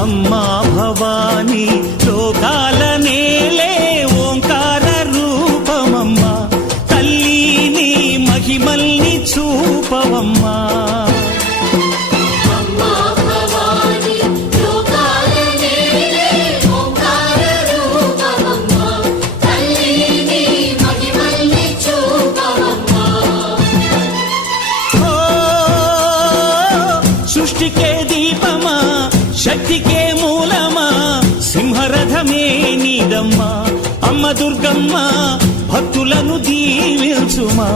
అమ్మా భవానీ లోకాల నేలే ఓంకార రూపమమ్మా, తల్లి నీ మహిమల్ని చూపవమ్మా. సృష్టికే దీపమా, శక్తికే మూలమా, సింహరథమే నీదమ్మా. అమ్మ దుర్గమ్మ భక్తులను దీవించుమా.